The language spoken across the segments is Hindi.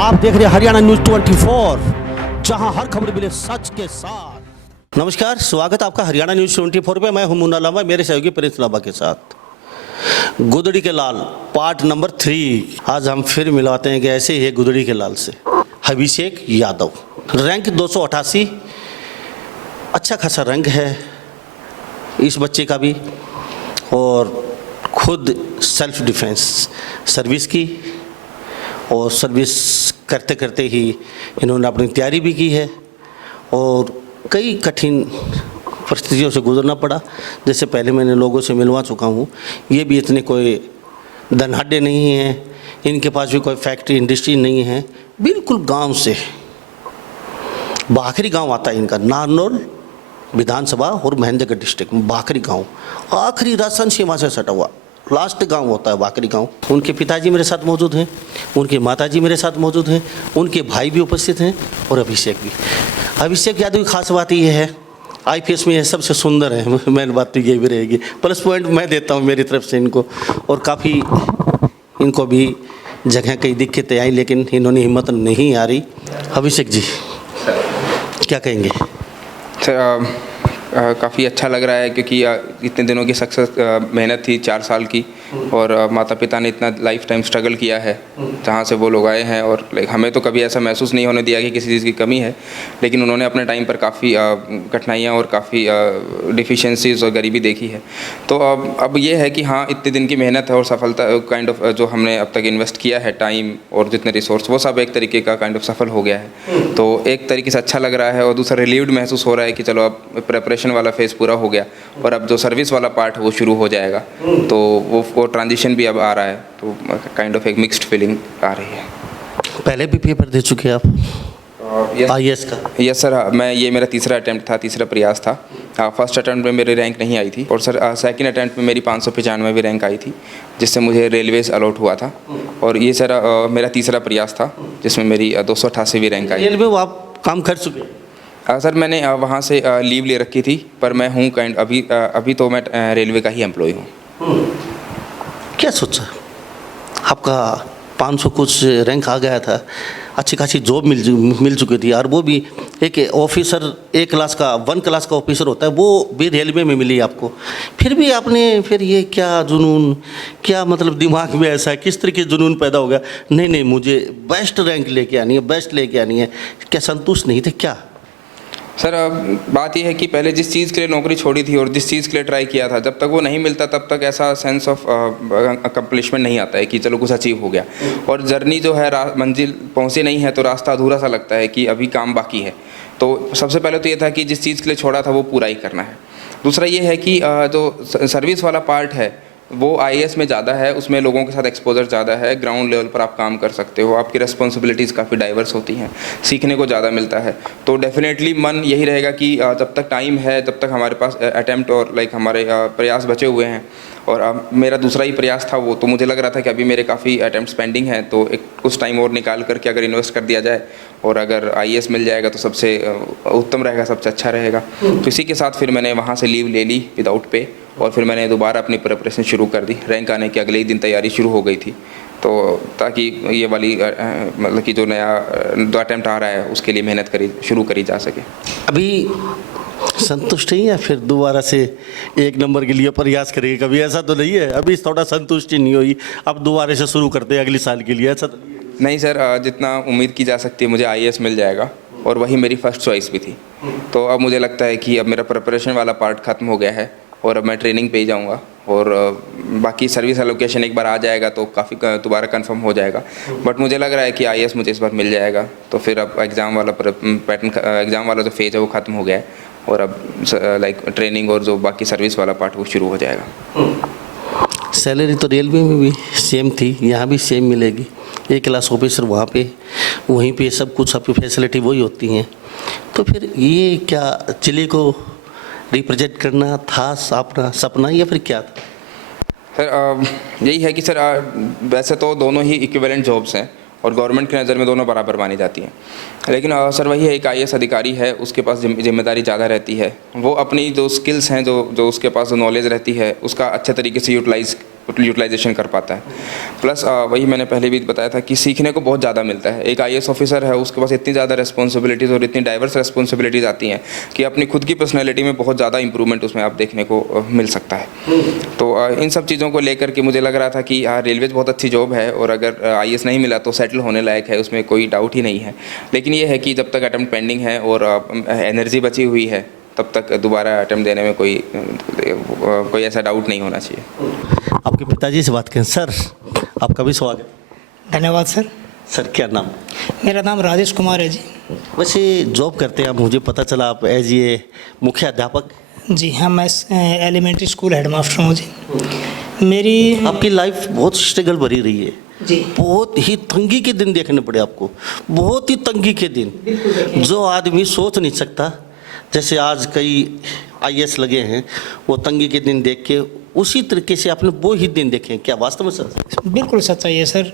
आप देख रहे हैं हरियाणा न्यूज 24, जहां हर खबर मिले सच के साथ। नमस्कार, स्वागत है आपका हरियाणा न्यूज 24 पे। मैं हूं मुन्ना लांबा, मेरे सहयोगी प्रिंस लांबा के साथ। गुदड़ी के लाल पार्ट नंबर 3। आज हम फिर मिलाते हैं कि ऐसे ही है गुदड़ी के लाल से अभिषेक यादव। रैंक 288, अच्छा खासा रैंक है इस बच्चे का भी, और खुद सेल्फ डिफेंस सर्विस की, और सर्विस करते करते ही इन्होंने अपनी तैयारी भी की है और कई कठिन परिस्थितियों से गुजरना पड़ा। जैसे पहले मैंने लोगों से मिलवा चुका हूँ, ये भी इतने कोई धनहड्डे नहीं हैं, इनके पास भी कोई फैक्ट्री इंडस्ट्री नहीं है। बिल्कुल गांव से, बाखरी गांव आता है इनका, नारनौल विधानसभा और महेंद्रगढ़ डिस्ट्रिक्ट में बाखरी गांव, आखिरी राजस्थान सीमा से सटा हुआ लास्ट गांव होता है बाखरी गांव। उनके पिताजी मेरे साथ मौजूद हैं, उनके माताजी मेरे साथ मौजूद हैं, उनके भाई भी उपस्थित हैं और अभिषेक भी। अभिषेक यादव की खास बात ये है, आईपीएस में ये सबसे सुंदर है, मेन बात तो ये भी रहेगी। प्लस पॉइंट मैं देता हूँ मेरी तरफ से इनको, और काफ़ी इनको भी जगह कई दिक्कतें आई, लेकिन इन्होंने हिम्मत नहीं हारी। अभिषेक जी क्या कहेंगे? सर काफ़ी अच्छा लग रहा है, क्योंकि इतने दिनों की सक्सेस मेहनत थी 4 साल की, और माता पिता ने इतना लाइफ टाइम स्ट्रगल किया है जहाँ से वो लोग आए हैं, और हमें तो कभी ऐसा महसूस नहीं होने दिया कि किसी चीज़ की कमी है, लेकिन उन्होंने अपने टाइम पर काफ़ी कठिनाइयाँ और काफ़ी डिफिशेंसीज और गरीबी देखी है। तो अब ये है कि हाँ, इतने दिन की मेहनत है और सफलता काइंड ऑफ जो हमने अब तक इन्वेस्ट किया है, टाइम और जितने रिसोर्स, वो सब एक तरीके का काइंड ऑफ सफल हो गया है। तो एक तरीके से अच्छा लग रहा है, और दूसरा रिलीव्ड महसूस हो रहा है कि चलो अब प्रेपरेशन वाला फेज़ पूरा हो गया और अब जो सर्विस वाला पार्ट है वो शुरू हो जाएगा। तो वो ट्रांजिशन भी अब आ रहा है, तो काइंड ऑफ एक मिक्स्ड फीलिंग आ रही है। पहले भी पेपर दे चुके हैं आप आईएएस का? यस सर, मैं ये मेरा तीसरा अटैम्प्ट था, तीसरा प्रयास था। फर्स्ट अटैम्प्ट में मेरी रैंक नहीं आई थी, और सर सेकंड अटैम्प्ट में मेरी 595वीं रैंक आई थी, जिससे मुझे रेलवेज अलॉट हुआ था। और ये सर मेरा तीसरा प्रयास था, जिसमें मेरी 288वीं रैंक आई। रेलवे आप काम कर चुके हैं? सर मैंने वहाँ से लीव ले रखी थी, पर मैं हूँ काइंड अभी तो मैं रेलवे का ही एम्प्लॉय हूँ। क्या सोचा आपका 500 कुछ रैंक आ गया था, अच्छी खासी जॉब मिल चुकी थी, और वो भी एक ऑफिसर, एक क्लास का 1 क्लास का ऑफिसर होता है, वो भी रेलवे में मिली आपको। फिर भी आपने फिर ये क्या जुनून, क्या मतलब दिमाग में ऐसा है, किस तरह की जुनून पैदा हो गया? नहीं, मुझे बेस्ट रैंक लेके आनी है, बेस्ट लेके आनी है। क्या संतुष्ट नहीं थे क्या? सर बात यह है कि पहले जिस चीज़ के लिए नौकरी छोड़ी थी और जिस चीज़ के लिए ट्राई किया था, जब तक वो नहीं मिलता तब तक ऐसा सेंस ऑफ अकम्पलिशमेंट नहीं आता है कि चलो कुछ अचीव हो गया। और जर्नी जो है, मंजिल पहुंची नहीं है तो रास्ता अधूरा सा लगता है कि अभी काम बाकी है। तो सबसे पहले तो ये था कि जिस चीज़ के लिए छोड़ा था वो पूरा ही करना है। दूसरा ये है कि जो सर्विस वाला पार्ट है वो आईएएस में ज़्यादा है, उसमें लोगों के साथ एक्सपोजर ज़्यादा है, ग्राउंड लेवल पर आप काम कर सकते हो, आपकी रिस्पॉन्सिबिलिटीज़ काफ़ी डाइवर्स होती हैं, सीखने को ज़्यादा मिलता है। तो डेफिनेटली मन यही रहेगा कि जब तक टाइम है, जब तक हमारे पास अटैम्प्ट और हमारे प्रयास बचे हुए हैं, और मेरा दूसरा ही प्रयास था वो, तो मुझे लग रहा था कि अभी मेरे काफ़ी अटैम्प्ट्स पेंडिंग हैं, तो कुछ टाइम और निकाल करके अगर इन्वेस्ट कर दिया जाए और अगर आईएएस मिल जाएगा तो सबसे उत्तम रहेगा, सबसे अच्छा रहेगा। तो इसी के साथ फिर मैंने वहाँ से लीव ले ली विदाउट पे, और फिर मैंने दोबारा अपनी प्रिपरेशन शुरू कर दी। रैंक आने के अगले ही दिन तैयारी शुरू हो गई थी, तो ताकि ये वाली मतलब कि जो नया अटैम्प्ट आ रहा है उसके लिए मेहनत शुरू करी जा सके। अभी संतुष्ट नहीं है, फिर दोबारा से 1 नंबर के लिए प्रयास करेंगे? कभी ऐसा तो नहीं है अभी थोड़ा संतुष्टि नहीं हुई, अब दोबारा से शुरू करते हैं अगले साल के लिए? ऐसा तो नहीं सर, जितना उम्मीद की जा सकती है मुझे आईएएस मिल जाएगा, और वही मेरी फर्स्ट चॉइस भी थी। तो अब मुझे लगता है कि अब मेरा प्रिपरेशन वाला पार्ट ख़त्म हो गया है, और अब मैं ट्रेनिंग पे ही जाऊँगा, और बाकी सर्विस एलोकेशन एक बार आ जाएगा तो काफ़ी दोबारा कंफर्म हो जाएगा। बट मुझे लग रहा है कि आईएएस मुझे इस बार मिल जाएगा, तो फिर अब एग्ज़ाम वाला पैटर्न, एग्ज़ाम वाला जो फेज है वो ख़त्म हो गया है, और अब ट्रेनिंग और जो बाकी सर्विस वाला पार्ट वो शुरू हो जाएगा। सैलरी तो रेलवे में भी सेम थी, यहाँ भी सेम मिलेगी, 1 क्लास ऑफिसर वहाँ पे, वहीं पे सब कुछ आपकी फैसिलिटी वही होती हैं। तो फिर ये क्या जिले को रिप्रेजेंट करना था अपना सपना, या फिर क्या था? सर यही है कि सर वैसे तो दोनों ही इक्विवेलेंट जॉब्स हैं, और गवर्नमेंट की नज़र में दोनों बराबर मानी जाती हैं, लेकिन सर वही है, एक आईएएस अधिकारी है, उसके पास जिम्मेदारी ज़्यादा रहती है, वो अपनी जो स्किल्स हैं, जो उसके पास जो नॉलेज रहती है उसका अच्छे तरीके से यूटिलाइज़ यूटिलाइजेशन कर पाता है। प्लस वही मैंने पहले भी बताया था कि सीखने को बहुत ज़्यादा मिलता है। एक IAS ऑफिसर है, उसके पास इतनी ज़्यादा रिस्पॉन्सिबिलिटीज़ और इतनी डाइवर्स रिस्पॉन्सिबिलिटीज़ आती हैं कि अपनी खुद की पर्सनैलिटी में बहुत ज़्यादा इंप्रूवमेंट उसमें आप देखने को मिल सकता है। तो इन सब चीज़ों को लेकर के मुझे लग रहा था कि रेलवेज बहुत अच्छी जॉब है और अगर IAS नहीं मिला तो सेटल होने लायक है, उसमें कोई डाउट ही नहीं है। लेकिन ये है कि जब तक अटेम्प्ट पेंडिंग है और एनर्जी बची हुई है तब तक दोबारा अटेम्प्ट देने में कोई ऐसा डाउट नहीं होना चाहिए। आपके पिताजी से बात करें। सर, आपका भी स्वागत। धन्यवाद सर। सर, क्या नाम? मेरा नाम राजेश कुमार है जी। वैसे जॉब करते हैं आप, मुझे पता चला आप एज ये मुख्य अध्यापक। जी हाँ, मैं एलिमेंट्री स्कूल हेडमास्टर हूँ जी। मेरी आपकी लाइफ बहुत स्ट्रगल भरी रही है जी। बहुत ही तंगी के दिन देखने पड़े आपको, बहुत ही तंगी के दिन जो आदमी सोच नहीं सकता। जैसे आज कई IAS लगे हैं, वो तंगी के दिन देख के उसी तरीके से आपने वो ही दिन देखे हैं। क्या वास्तव में सर? बिल्कुल सच्चाई है सर।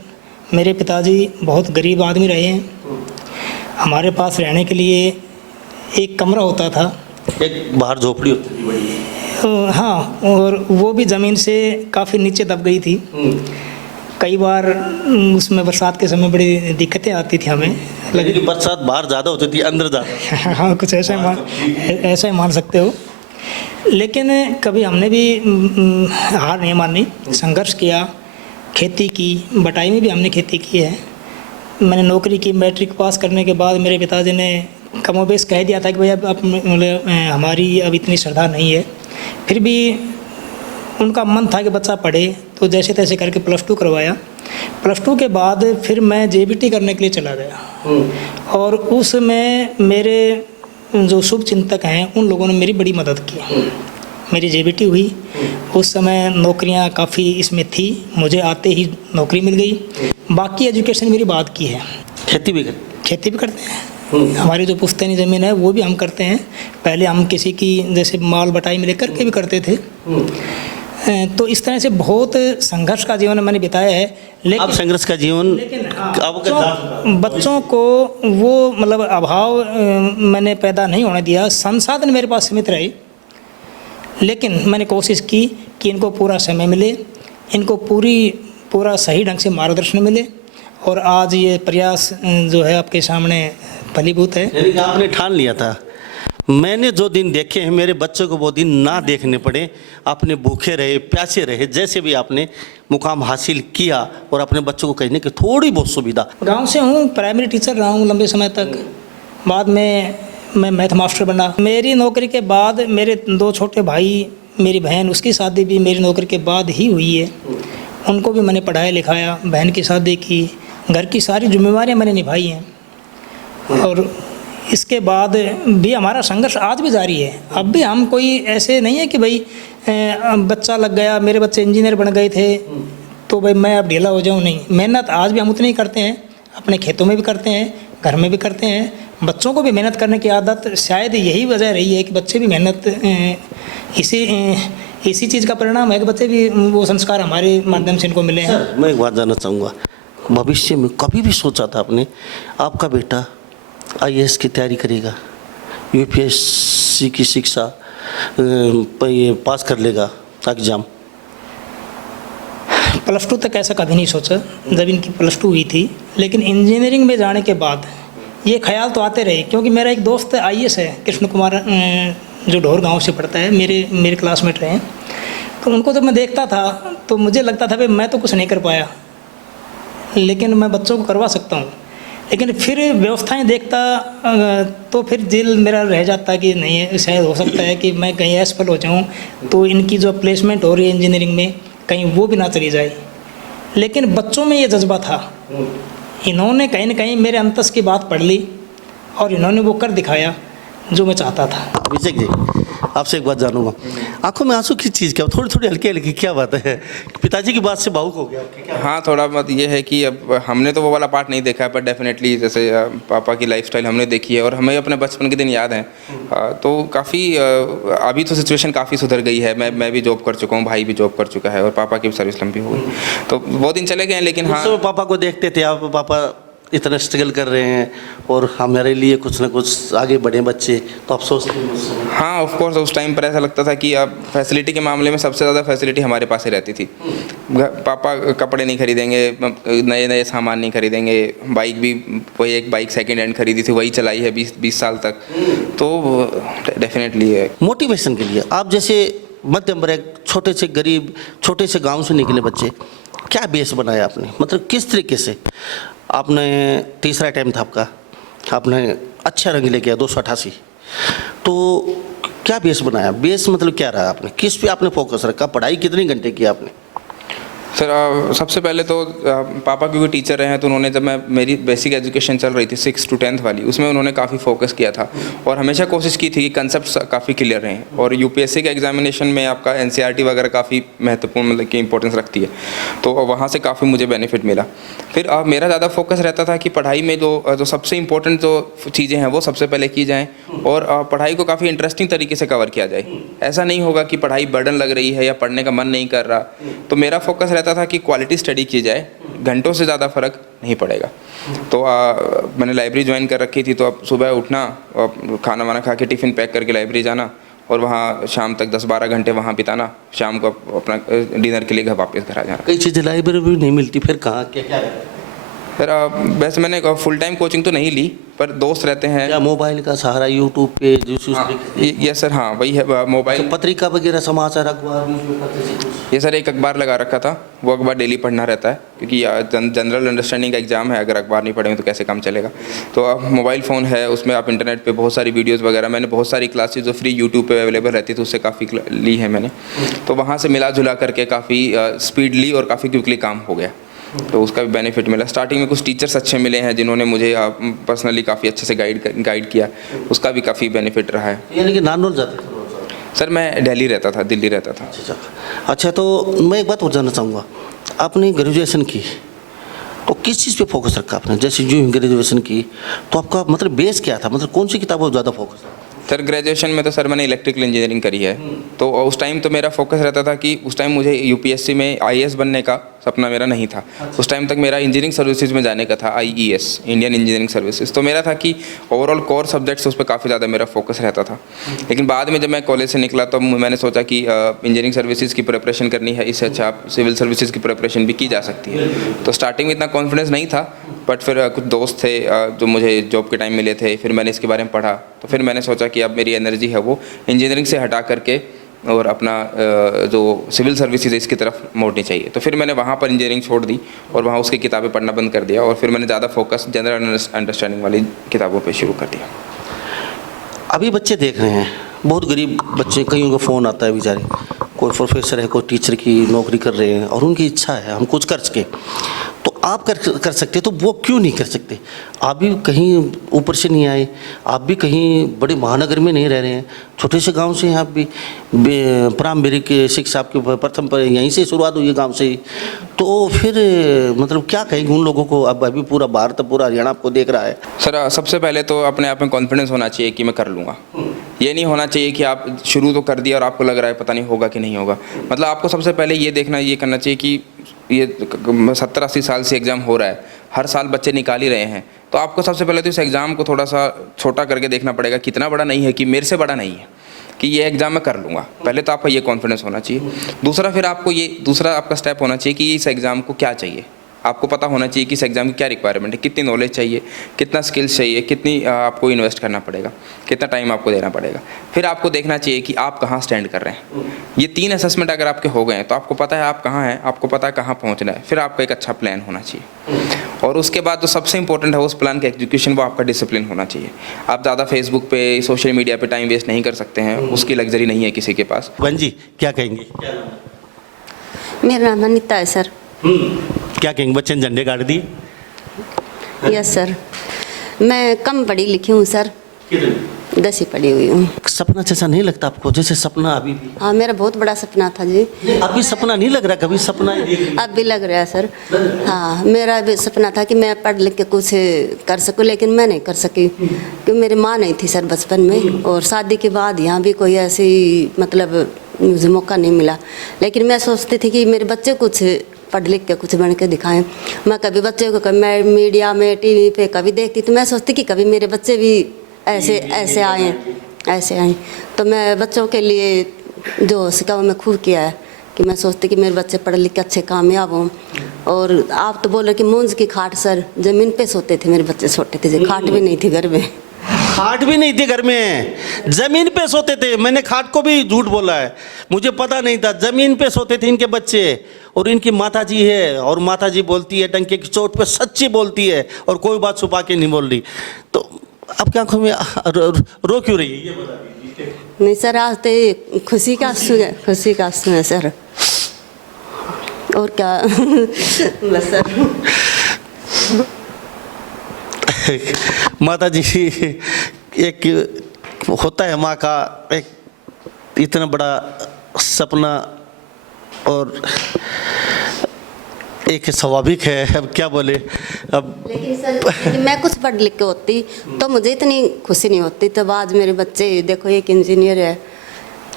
मेरे पिताजी बहुत गरीब आदमी रहे हैं। हमारे पास रहने के लिए एक कमरा होता था, एक बाहर झोपड़ी होती थी बड़ी। हाँ, और वो भी ज़मीन से काफ़ी नीचे दब गई थी। कई बार उसमें बरसात के समय बड़ी दिक्कतें आती थी हमें। लेकिन बरसात बाहर ज़्यादा होती थी, अंदर ज़्यादा। हाँ, कुछ ऐसा ही मान सकते हो। लेकिन कभी हमने भी हार नहीं मानी, संघर्ष किया, खेती की, बटाई में भी हमने खेती की है। मैंने नौकरी की। मैट्रिक पास करने के बाद मेरे पिताजी ने कमोबेश कह दिया था कि भैया अब मतलब हमारी अब इतनी श्रद्धा नहीं है। फिर भी उनका मन था कि बच्चा पढ़े, तो जैसे तैसे करके +2 करवाया। +2 के बाद फिर मैं JBT करने के लिए चला गया और उसमें मेरे जो शुभ चिंतक हैं उन लोगों ने मेरी बड़ी मदद की। मेरी JBT हुई। उस समय नौकरियां काफ़ी इसमें थी, मुझे आते ही नौकरी मिल गई। बाकी एजुकेशन मेरी बात की है। खेती भी कर? खेती भी करते हैं। हमारी जो पुश्तैनी ज़मीन है वो भी हम करते हैं। पहले हम किसी की जैसे माल बटाई में लेकर के भी करते थे। तो इस तरह से बहुत संघर्ष का जीवन मैंने बिताया है। लेकिन अब संघर्ष का जीवन बच्चों को वो मतलब अभाव मैंने पैदा नहीं होने दिया। संसाधन मेरे पास सीमित रहे, लेकिन मैंने कोशिश की कि इनको पूरा समय मिले, इनको पूरा सही ढंग से मार्गदर्शन मिले, और आज ये प्रयास जो है आपके सामने फलीभूत है। यानी कि आपने ठान लिया था, मैंने जो दिन देखे हैं मेरे बच्चों को वो दिन ना देखने पड़े। आपने भूखे रहे, प्यासे रहे, जैसे भी आपने मुकाम हासिल किया और अपने बच्चों को कहने की थोड़ी बहुत सुविधा। गांव से हूँ, प्राइमरी टीचर रहा हूँ लंबे समय तक। बाद में मैं मैथ मास्टर बना। मेरी नौकरी के बाद मेरे 2 छोटे भाई, मेरी बहन, उसकी शादी भी मेरी नौकरी के बाद ही हुई है। उनको भी मैंने पढ़ाया लिखाया, बहन की शादी की, घर की सारी जिम्मेवारियाँ मैंने निभाई हैं। और इसके बाद भी हमारा संघर्ष आज भी जारी है। अब भी हम कोई ऐसे नहीं है कि भाई बच्चा लग गया, मेरे बच्चे इंजीनियर बन गए थे तो भाई मैं अब ढीला हो जाऊँ। नहीं, मेहनत आज भी हम उतनी ही करते हैं, अपने खेतों में भी करते हैं, घर में भी करते हैं। बच्चों को भी मेहनत करने की आदत, शायद यही वजह रही है कि बच्चे भी मेहनत, इसी चीज़ का परिणाम है कि बच्चे भी वो संस्कार हमारे माध्यम से इनको मिले हैं। सर, मैं एक बात जानना चाहूँगा, भविष्य में कभी भी सोचा था आपने आपका बेटा IAS की तैयारी करेगा, UPSC की शिक्षा ये पास कर लेगा एग्ज़ाम? +2 तक ऐसा कभी नहीं सोचा जब इनकी +2 हुई थी। लेकिन इंजीनियरिंग में जाने के बाद ये ख्याल तो आते रहे, क्योंकि मेरा एक दोस्त IAS है, कृष्ण कुमार, जो ढोर गांव से पढ़ता है, मेरे क्लासमेट रहे हैं। तो उनको जब मैं देखता था तो मुझे लगता था भाई मैं तो कुछ नहीं कर पाया, लेकिन मैं बच्चों को करवा सकता हूँ। लेकिन फिर व्यवस्थाएं देखता तो फिर दिल मेरा रह जाता कि नहीं, शायद हो सकता है कि मैं कहीं असफल हो जाऊँ, तो इनकी जो प्लेसमेंट हो रही है इंजीनियरिंग में कहीं वो भी ना चली जाए। लेकिन बच्चों में ये जज्बा था, इन्होंने कहीं ना कहीं मेरे अंतस की बात पढ़ ली और इन्होंने वो कर दिखाया जो मैं चाहता था। अभिषेक जी, आपसे एक बात जानूंगा, आंखों में आंसू किस चीज़ क्या, थोड़ी थोड़ी हल्की हल्की क्या बात है? पिताजी की बात से भावुक हो गया आपके क्या? हाँ, थोड़ा बहुत ये है कि अब हमने तो वो वाला पार्ट नहीं देखा है, पर डेफिनेटली जैसे पापा की लाइफस्टाइल हमने देखी है और हमें अपने बचपन के दिन याद हैं। तो काफ़ी अभी तो सिचुएशन काफ़ी सुधर गई है। मैं भी जॉब कर चुका हूँ, भाई भी जॉब कर चुका है और पापा की भी सर्विस लंबी हो गई, तो वो दिन चले गए हैं। लेकिन हाँ, पापा को देखते थे आप, पापा इतना स्ट्रगल कर रहे हैं और हमारे लिए कुछ ना कुछ आगे बढ़े बच्चे, तो आप सोचते हैं उस समय? हाँ, ऑफ कोर्स उस टाइम पर ऐसा लगता था कि अब फैसिलिटी के मामले में सबसे ज़्यादा फैसिलिटी हमारे पास ही रहती थी। पापा कपड़े नहीं खरीदेंगे, नए नए सामान नहीं खरीदेंगे, बाइक भी वही एक बाइक सेकंड हैंड खरीदी थी, वही चलाई है 20 साल तक, तो डेफिनेटली है। मोटिवेशन के लिए आप जैसे मध्यम वर्ग, छोटे से गरीब, छोटे से गांव से निकले बच्चे, क्या बेस बनाया आपने? मतलब किस तरीके से आपने, तीसरा टाइम था आपका, आपने अच्छा रंग लेके आया 288, तो क्या बेस बनाया? बेस मतलब क्या रहा आपने, किस पे आपने फोकस रखा, पढ़ाई कितने घंटे की आपने? सर सबसे पहले तो पापा क्योंकि टीचर रहे हैं, तो उन्होंने, जब मैं मेरी बेसिक एजुकेशन चल रही थी 6 to 10th वाली, उसमें उन्होंने काफ़ी फोकस किया था और हमेशा कोशिश की थी कि कंसेप्ट काफ़ी क्लियर रहें। और यूपीएससी के एग्जामिनेशन में आपका एनसीईआरटी वगैरह काफ़ी महत्वपूर्ण मतलब की इंपॉर्टेंस रखती है, तो वहाँ से काफ़ी मुझे बेनिफिट मिला। फिर मेरा ज़्यादा फोकस रहता था कि पढ़ाई में जो सबसे इंपॉर्टेंट जो चीज़ें हैं वो सबसे पहले की जाएँ और पढ़ाई को काफ़ी इंटरेस्टिंग तरीके से कवर किया जाए। ऐसा नहीं होगा कि पढ़ाई बर्डन लग रही है या पढ़ने का मन नहीं कर रहा, तो मेरा फोकस रहता था कि क्वालिटी स्टडी की जाए, घंटों से ज़्यादा फ़र्क नहीं पड़ेगा। तो मैंने लाइब्रेरी ज्वाइन कर रखी थी, तो अब सुबह उठना, खाना वाना खा के टिफ़िन पैक करके लाइब्रेरी जाना और वहाँ शाम तक 10-12 घंटे वहाँ बिताना, शाम को अपना डिनर के लिए घर वापस घर आ जाना। कई चीज़ें लाइब्रेरी में नहीं मिलती, फिर कहाँ क्या क्या? फिर वैसे मैंने फुल टाइम कोचिंग तो नहीं ली, पर दोस्त रहते हैं। या मोबाइल का सहारा, यूट्यूब पे यस सर, हाँ वही है मोबाइल। पत्रिका वगैरह, समाचार, अखबार, न्यूज़पेपर? ये सर एक अखबार लगा रखा था, वो अखबार डेली पढ़ना रहता है क्योंकि जनरल अंडरस्टैंडिंग का एग्जाम है, अगर अखबार नहीं पढ़ेंगे तो कैसे काम चलेगा। तो मोबाइल फ़ोन है, उसमें आप इंटरनेट पे बहुत सारी वीडियोस वगैरह, मैंने बहुत सारी क्लासेस जो फ्री यूट्यूब पे अवेलेबल रहती थी उससे काफ़ी ली है मैंने, तो वहाँ से मिला जुला करके काफ़ी स्पीडली और काफ़ी क्विकली काम हो गया, तो उसका भी बेनिफिट मिला। स्टार्टिंग में कुछ टीचर्स अच्छे मिले हैं जिन्होंने मुझे पर्सनली काफ़ी अच्छे से गाइड किया, उसका भी काफ़ी बेनिफिट रहा है। यानी कि नानोल जाते थे? सर मैं दिल्ली रहता था। अच्छा, तो मैं एक बात और जानना चाहूँगा, आपने ग्रेजुएशन की तो किस चीज़ पे फोकस रखा आपने? जैसे जो ग्रेजुएशन की तो आपका मतलब बेस क्या था, मतलब कौन सी किताबों ज़्यादा फोकस? सर ग्रेजुएशन में तो सर मैंने इलेक्ट्रिकल इंजीनियरिंग करी है, तो उस टाइम तो मेरा फोकस रहता था कि उस टाइम मुझे यूपीएससी में आईएएस बनने का सपना मेरा नहीं था। उस टाइम तक मेरा इंजीनियरिंग सर्विसेज में जाने का था, आईईएस, इंडियन इंजीनियरिंग सर्विसेज। तो मेरा था कि ओवरऑल कोर सब्जेक्ट्स उस पर काफ़ी ज़्यादा मेरा फोकस रहता था। लेकिन बाद में जब मैं कॉलेज से निकला तो मैंने सोचा कि इंजीनियरिंग सर्विसेज की प्रिपरेशन करनी है, इससे अच्छा आप सिविल सर्विसेज की प्रिपरेशन भी की जा सकती है। तो स्टार्टिंग में इतना कॉन्फिडेंस नहीं था, बट फिर कुछ दोस्त थे जो मुझे जॉब के टाइम मिले थे, फिर मैंने इसके बारे में पढ़ा, तो फिर मैंने सोचा कि अब मेरी एनर्जी है वो इंजीनियरिंग से हटा करके और अपना जो सिविल सर्विसेज है इसकी तरफ मोड़नी चाहिए। तो फिर मैंने वहाँ पर इंजीनियरिंग छोड़ दी और वहाँ उसकी किताबें पढ़ना बंद कर दिया और फिर मैंने ज़्यादा फोकस जनरल अंडरस्टैंडिंग वाली किताबों पे शुरू कर दिया। अभी बच्चे देख रहे हैं, बहुत गरीब बच्चे, कईयों का फ़ोन आता है बेचारे, कोई प्रोफेसर है, कोई टीचर की नौकरी कर रहे हैं और उनकी इच्छा है हम कुछ कर सकें, तो आप कर सकते, तो वो क्यों नहीं कर सकते? आप भी कहीं ऊपर से नहीं आए, आप भी कहीं बड़े महानगर में नहीं रह रहे हैं, छोटे से गांव से हैं आप भी, प्रारंभिक शिक्षा आपकी प्रथम पर यहीं से शुरुआत हुई है, गांव से ही, तो फिर मतलब क्या कहेंगे उन लोगों को? अब अभी पूरा भारत, पूरा हरियाणा आपको देख रहा है। सर सबसे पहले तो अपने आप में कॉन्फिडेंस होना चाहिए कि मैं कर लूँगा। ये नहीं होना चाहिए कि आप शुरू तो कर दिया और आपको लग रहा है पता नहीं होगा कि नहीं होगा। मतलब आपको सबसे पहले ये करना चाहिए कि ये 70-80 साल से एग्ज़ाम हो रहा है, हर साल बच्चे निकाल ही रहे हैं, तो आपको सबसे पहले तो इस एग्ज़ाम को थोड़ा सा छोटा करके देखना पड़ेगा, कितना बड़ा नहीं है कि मेरे से बड़ा नहीं है, कि ये एग्ज़ाम मैं कर लूँगा। पहले तो आपका ये कॉन्फिडेंस होना चाहिए। दूसरा आपका स्टेप होना चाहिए कि इस एग्ज़ाम को क्या चाहिए। आपको पता होना चाहिए कि इस एग्ज़ाम की क्या रिक्वायरमेंट है, कितनी नॉलेज चाहिए, कितना स्किल्स चाहिए, कितनी आपको इन्वेस्ट करना पड़ेगा, कितना टाइम आपको देना पड़ेगा। फिर आपको देखना चाहिए कि आप कहाँ स्टैंड कर रहे हैं। ये 3 असेसमेंट अगर आपके हो गए हैं तो आपको पता है आप कहाँ हैं, आपको पता है कहाँ पहुँचना है, फिर आपका एक अच्छा प्लान होना चाहिए। और उसके बाद जो सबसे इंपॉर्टेंट है उस प्लान का एग्जीक्यूशन, वो आपका डिसिप्लिन होना चाहिए। आप ज़्यादा फेसबुक पे, सोशल मीडिया पे टाइम वेस्ट नहीं कर सकते हैं, उसकी लग्जरी नहीं है किसी के पास। बहन जी क्या कहेंगे? मेरा नाम अनिता है सर। क्या कहेंगे? बच्चे ने झंडे गाड़ दिए? यस सर, मैं कम पढ़ी लिखी हूँ सर, 10 ही पढ़ी हुई हूँ। सपना जैसा नहीं लगता आपको? जैसे सपना अभी भी? हाँ, मेरा बहुत बड़ा सपना था जी। अभी सपना नहीं लग रहा? कभी सपना अब भी लग रहा है सर। हाँ, मेरा भी सपना था कि मैं पढ़ लिख के कुछ कर सकूँ, लेकिन मैं नहीं कर सकी क्योंकि मेरी माँ नहीं थी सर बचपन में, और शादी के बाद यहाँ भी कोई ऐसी मतलब मुझे मौका नहीं मिला। लेकिन मैं सोचती थी कि मेरे बच्चे कुछ पढ़ लिख के कुछ बन के दिखाएं। मैं कभी बच्चे को कभी मैं मीडिया में टीवी पे कभी देखती तो मैं सोचती कि कभी मेरे बच्चे भी ऐसे ऐसे आए। तो मैं बच्चों के लिए जो हो सका वो मैं खूब किया है कि मैं सोचती कि मेरे बच्चे पढ़ लिख के अच्छे कामयाब हों। और आप तो बोल रहे कि मूंज की खाट सर, ज़मीन पे सोते थे मेरे बच्चे, छोटे थे, खाट भी नहीं थी घर में। खाट भी नहीं थी घर में, जमीन पे सोते थे। मैंने खाट को भी झूठ बोला है, मुझे पता नहीं था, जमीन पे सोते थे इनके बच्चे। और इनकी माताजी है, और माताजी बोलती है डंके की चोट पे सच्ची बोलती है और कोई बात छुपा के नहीं बोल रही। तो आपकी आंखों में रो क्यों रही है ये बता दीजिए। नहीं सर, आज तो खुशी का आंसू है, खुशी का आंसू है सर। और क्या बस सर। माता जी, एक होता है माँ का एक इतना बड़ा सपना, और एक स्वाभाविक है, अब क्या बोले। अब लेकिन सर, लेकिन मैं कुछ पढ़ लिख के होती तो मुझे इतनी खुशी नहीं होती। तब आज मेरे बच्चे देखो, एक इंजीनियर है,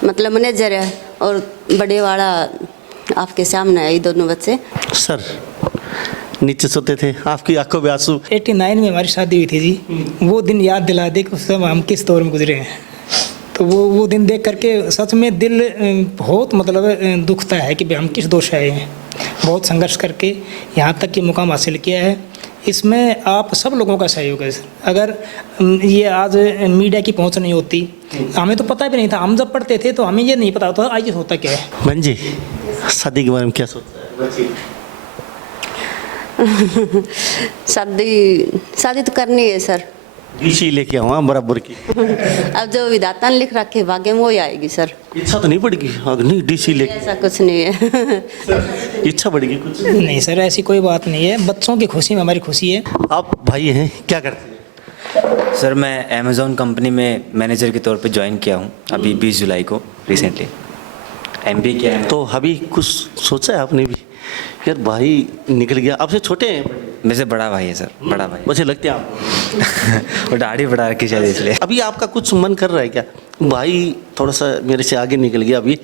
मतलब मैनेजर है, और बड़े वाला आपके सामने है, ये दोनों बच्चे। सर नीचे सोते थे, आपकी आंखों में आंसू। 89 में हमारी शादी हुई थी जी। वो दिन याद दिला दे कि उस समय हम किस दौर में गुजरे हैं। तो वो दिन देख करके सच में दिल बहुत मतलब दुखता है कि भाई हम किस दौर से आए हैं। बहुत संघर्ष करके यहाँ तक की मुकाम हासिल किया है। इसमें आप सब लोगों का सहयोग है सर। अगर ये आज मीडिया की पहुँच नहीं होती, हमें तो पता भी नहीं था। हम जब पढ़ते थे तो हमें ये नहीं पता होता आगे होता क्या है। बहन जी, शादी के बारे में क्या सोचता है? शादी तो करनी है सर। डीसी लेके आऊँ बराबर की। अब जो विधाता ने लिख रखे भाग्य में वही आएगी सर। इच्छा तो नहीं पड़ेगी? नहीं, डीसी लेके ऐसा कुछ नहीं है। इच्छा बढ़ेगी कुछ? नहीं सर, ऐसी कोई बात नहीं है। बच्चों की खुशी में हमारी खुशी है। आप भाई हैं, क्या करते हैं? सर मैं अमेज़ॉन कंपनी में मैनेजर के तौर पे ज्वाइन किया हूँ अभी 20 जुलाई को, रिसेंटली MBA किया है। तो अभी कुछ सोचा है आपने भी? यार भाई निकल गया, आपसे छोटे हैं? मेरे से बड़ा भाई है सर, बड़ा भाई। मुझे लगते हैं आप। वो दाढ़ी बढ़ा रखी शायद इसलिए। अभी आपका कुछ मन कर रहा है क्या, भाई थोड़ा सा मेरे से आगे निकल गया अभी,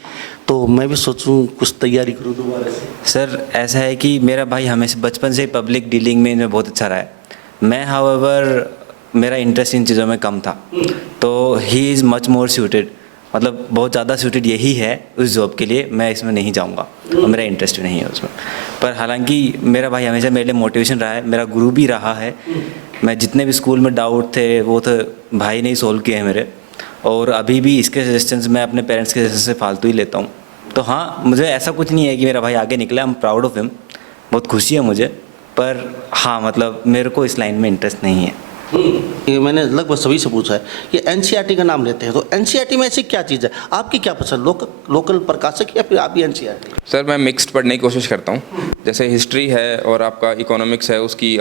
तो मैं भी सोचूं कुछ तैयारी करूं दोबारा से? सर ऐसा है कि मेरा भाई हमेशा बचपन से पब्लिक डीलिंग में इनमें बहुत अच्छा रहा है। मैं हाउएवर मेरा इंटरेस्ट इन चीज़ों में कम था, तो he is much more suited, मतलब बहुत ज़्यादा सूटेड यही है उस जॉब के लिए। मैं इसमें नहीं जाऊँगा और मेरा इंटरेस्ट भी नहीं है उसमें। पर हालांकि मेरा भाई हमेशा मेरे लिए मोटिवेशन रहा है, मेरा गुरु भी रहा है। मैं जितने भी स्कूल में डाउट थे वो तो भाई ने ही सोल्व किए हैं मेरे, और अभी भी इसके सजेशंस मैं अपने पेरेंट्स के सजेशन से फालतू ही लेता हूँ। तो हाँ, मुझे ऐसा कुछ नहीं है कि मेरा भाई आगे निकला, I am proud of him, बहुत खुशी है मुझे। पर हाँ, मतलब मेरे को इस लाइन में इंटरेस्ट नहीं है। ये मैंने लगभग सभी से पूछा है। ये NCERT का नाम लेते हैं, तो NCERT में ऐसी क्या चीज़ है आपकी? क्या पसंद, लोकल प्रकाशक या फिर आप भी NCERT? सर मैं मिक्स्ड पढ़ने की कोशिश करता हूँ। जैसे हिस्ट्री है और आपका इकोनॉमिक्स है, उसकी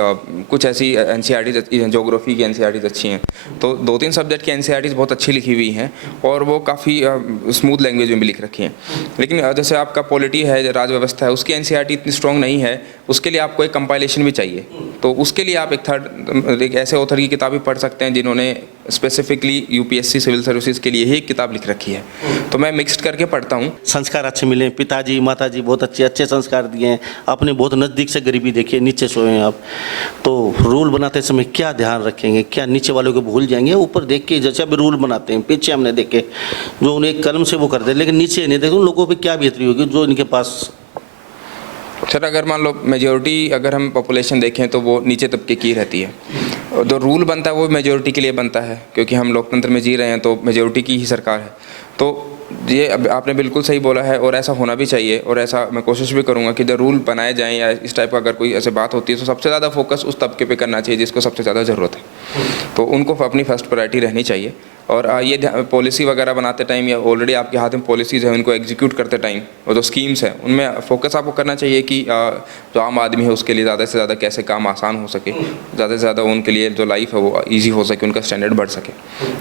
कुछ ऐसी NCERT, ज्योग्राफी की NCERT अच्छी हैं। तो 2-3 सब्जेक्ट की NCERT बहुत अच्छी लिखी हुई हैं और वो काफ़ी स्मूथ लैंग्वेज में भी लिख रखी हैं। लेकिन जैसे आपका पॉलिटी है, राज व्यवस्था है, उसकी NCERT इतनी स्ट्रॉन्ग नहीं है। उसके लिए आपको एक कंपाइलेशन भी चाहिए। तो उसके लिए आप एक ऐसे ऑथर की किताब भी पढ़ सकते हैं जिन्होंने स्पेसिफिकली UPSC सिविल सर्विसेज के लिए ही एक किताब लिख रखी है। तो मैं मिक्स्ड करके पढ़ता हूँ। संस्कार अच्छे मिले, पिताजी माताजी बहुत अच्छे संस्कार दिए हैं, आपने बहुत नज़दीक से गरीबी देखी है, नीचे सोए हैं आप। तो रूल बनाते समय क्या ध्यान रखेंगे? क्या नीचे वालों को भूल जाएंगे? ऊपर देख के जैसे अभी रूल बनाते हैं, पीछे हमने देखे जो उन्हें कलम से वो कर दे, लेकिन नीचे नहीं देखे उन लोगों पर क्या बेहतरी होगी जो इनके पास। सर अगर मान लो मेजोरिटी, अगर हम पॉपुलेशन देखें तो वो नीचे तबके की रहती है। और जो रूल बनता है वो मेजोरिटी के लिए बनता है, क्योंकि हम लोकतंत्र में जी रहे हैं, तो मेजोरिटी की ही सरकार है। तो ये अब आपने बिल्कुल सही बोला है और ऐसा होना भी चाहिए। और ऐसा मैं कोशिश भी करूँगा कि जब रूल बनाए जाएँ या इस टाइप का अगर कोई ऐसे बात होती है तो सबसे ज़्यादा फोकस उस तबके पे करना चाहिए जिसको सबसे ज़्यादा ज़रूरत है। तो उनको अपनी फर्स्ट प्रायोरिटी रहनी चाहिए। और ये पॉलिसी वगैरह बनाते टाइम या ऑलरेडी आपके हाथ में पॉलिसीज़ हैं उनको एग्जीक्यूट करते टाइम, और जो स्कीम्स हैं उनमें फोकस आपको करना चाहिए कि जो आम आदमी है उसके लिए ज़्यादा से ज़्यादा कैसे काम आसान हो सके, ज़्यादा से ज़्यादा उनके लिए जो लाइफ है वो ईजी हो सके, उनका स्टैंडर्ड बढ़ सके।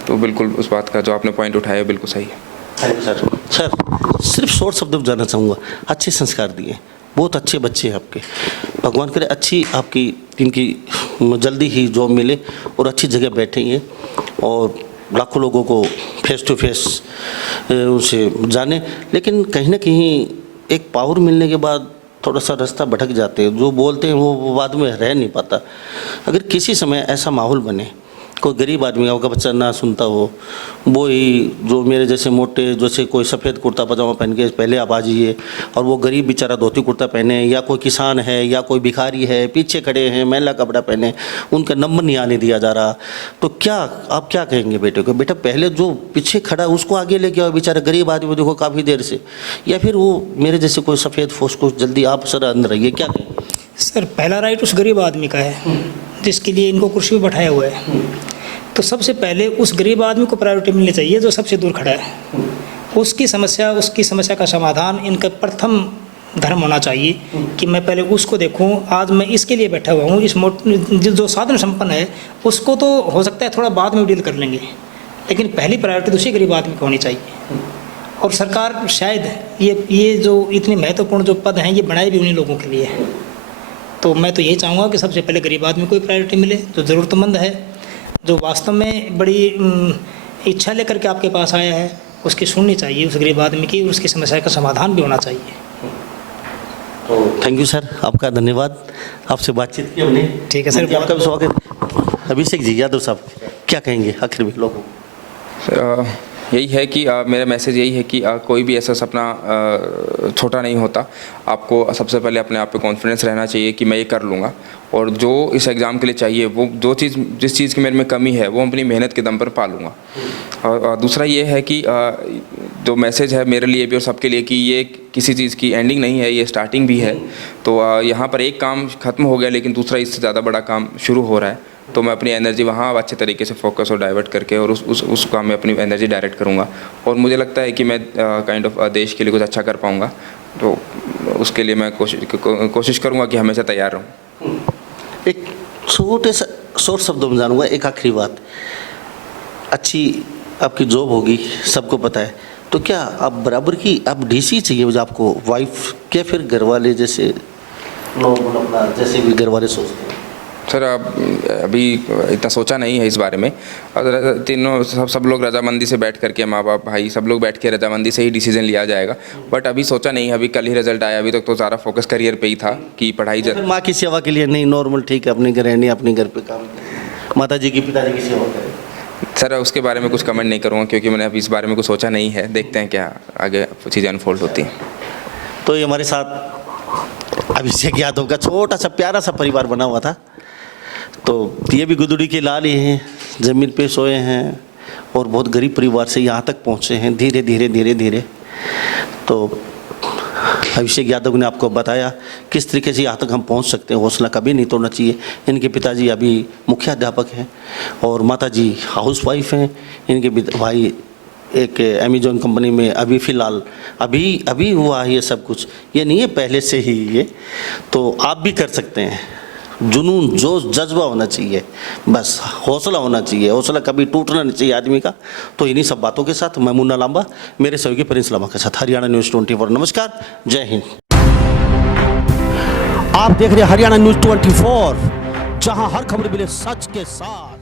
तो बिल्कुल उस बात का जो आपने पॉइंट उठाया है बिल्कुल सही है। सर सिर्फ शॉर्ट शब्द में जानना चाहूँगा, अच्छे संस्कार दिए, बहुत अच्छे बच्चे हैं आपके, भगवान करे अच्छी आपकी इनकी जल्दी ही जॉब मिले और अच्छी जगह बैठेंगे और लाखों लोगों को फेस टू फेस उनसे जाने। लेकिन कहीं ना कहीं एक पावर मिलने के बाद थोड़ा सा रास्ता भटक जाते हैं, जो बोलते हैं वो बाद में रह नहीं पाता। अगर किसी समय ऐसा माहौल बने, कोई गरीब आदमी का बच्चा ना सुनता हो, वो ही जो मेरे जैसे मोटे, जैसे कोई सफ़ेद कुर्ता पजामा पहन के पहले आप आ जाइए, और वो गरीब बेचारा धोती कुर्ता पहने, या कोई किसान है या कोई भिखारी है पीछे खड़े हैं मैला कपड़ा पहने, उनका नंबर नहीं आने दिया जा रहा, तो क्या आप क्या कहेंगे बेटे को? बेटा पहले जो पीछे खड़ा उसको आगे लेके आओ, बेचारा गरीब आदमी देखो काफ़ी देर से, या फिर वो मेरे जैसे कोई सफ़ेद फोर्स को जल्दी आप सर अंदर रहिए, क्या कहेंगे? सर पहला राइट उस गरीब आदमी का है जिसके लिए इनको कुर्सी पे बैठाया हुआ है। तो सबसे पहले उस गरीब आदमी को प्रायोरिटी मिलनी चाहिए जो सबसे दूर खड़ा है। उसकी समस्या का समाधान इनका प्रथम धर्म होना चाहिए कि मैं पहले उसको देखूं। आज मैं इसके लिए बैठा हुआ हूँ, जो साधन संपन्न है उसको तो हो सकता है थोड़ा बाद में डील कर लेंगे, लेकिन पहली प्रायोरिटी दूसरे गरीब आदमी को होनी चाहिए। और सरकार शायद ये जो इतने महत्वपूर्ण जो पद हैं ये बनाए भी उन्हीं लोगों के लिए है। तो मैं तो यही चाहूँगा कि सबसे पहले गरीब आदमी को ही प्रायोरिटी मिले, जो ज़रूरतमंद है, जो वास्तव में बड़ी इच्छा लेकर के आपके पास आया है, उसकी सुननी चाहिए उस गरीब आदमी की, और उसकी समस्या का समाधान भी होना चाहिए। तो थैंक यू सर, आपका धन्यवाद, आपसे बातचीत की हमने। ठीक है सर, आपका भी स्वागत। अभिषेक जी यादव साहब क्या कहेंगे आखिर में लोगों को? सर यही है कि मेरा मैसेज यही है कि कोई भी ऐसा सपना छोटा नहीं होता। आपको सबसे पहले अपने आप पे कॉन्फिडेंस रहना चाहिए कि मैं ये कर लूँगा, और जो इस एग्ज़ाम के लिए चाहिए वो जिस चीज़ की मेरे में कमी है वो अपनी मेहनत के दम पर पा लूँगा। और दूसरा ये है कि जो मैसेज है मेरे लिए भी और सबके लिए कि ये किसी चीज़ की एंडिंग नहीं है, ये स्टार्टिंग भी है। तो यहाँ पर एक काम ख़त्म हो गया लेकिन दूसरा इससे ज़्यादा बड़ा काम शुरू हो रहा है, तो मैं अपनी एनर्जी वहाँ अच्छे तरीके से फोकस और डाइवर्ट करके और उस काम में अपनी एनर्जी डायरेक्ट करूँगा। और मुझे लगता है कि मैं काइंड ऑफ देश के लिए कुछ अच्छा कर पाऊँगा, तो उसके लिए मैं कोशिश करूँगा कि हमेशा तैयार रहूँ। एक शॉर्ट शब्दों में जानूँगा, एक आखिरी बात, अच्छी आपकी जॉब होगी सबको पता है, तो क्या आप बराबर की आप डीसी चाहिए जो आपको वाइफ के, फिर घर वाले जैसे लोग अपना जैसे भी घर वाले सोचते हैं? सर अभी इतना सोचा नहीं है इस बारे में। और तीनों सब लोग रजामंदी से बैठ करके, माँ बाप भाई सब लोग बैठ के रजामंदी से ही डिसीजन लिया जाएगा, बट अभी सोचा नहीं है। अभी कल ही रिजल्ट आया, अभी तक तो ज़्यादा फोकस करियर पे ही था कि पढ़ाई। माँ की सेवा के लिए नहीं, नॉर्मल ठीक है, अपने घर रहनी, अपने घर पे काम, माता जी की पिताजी की सेवा करें। सर उसके बारे में कुछ कमेंट नहीं करूँगा क्योंकि मैंने अभी इस बारे में कुछ सोचा नहीं है, देखते हैं क्या आगे चीज़ें अनफोल्ड होती हैं। तो ये हमारे साथ अभिषेक यादव का छोटा सा प्यारा सा परिवार बना हुआ था। तो ये भी गुदड़ी के लाल ही हैं, ज़मीन पे सोए हैं और बहुत गरीब परिवार से यहाँ तक पहुँचे हैं धीरे धीरे। तो अभिषेक यादव ने आपको बताया किस तरीके से यहाँ तक हम पहुँच सकते हैं, हौसला कभी नहीं तोड़ना चाहिए। इनके पिताजी अभी मुख्याध्यापक हैं और माताजी हाउसवाइफ हैं। इनके भाई एक अमेजॉन कंपनी में अभी फ़िलहाल अभी हुआ है ये सब कुछ, ये नहीं है पहले से ही ये। तो आप भी कर सकते हैं, जुनून जोश जज्बा होना चाहिए, बस हौसला होना चाहिए, हौसला कभी टूटना नहीं चाहिए आदमी का। तो इन्हीं सब बातों के साथ मैं मुन्ना लांबा मेरे सहयोगी प्रिंस लांबा के साथ हरियाणा न्यूज़ 24। नमस्कार, जय हिंद। आप देख रहे हैं हरियाणा न्यूज़ 24, जहां हर खबर मिले सच के साथ।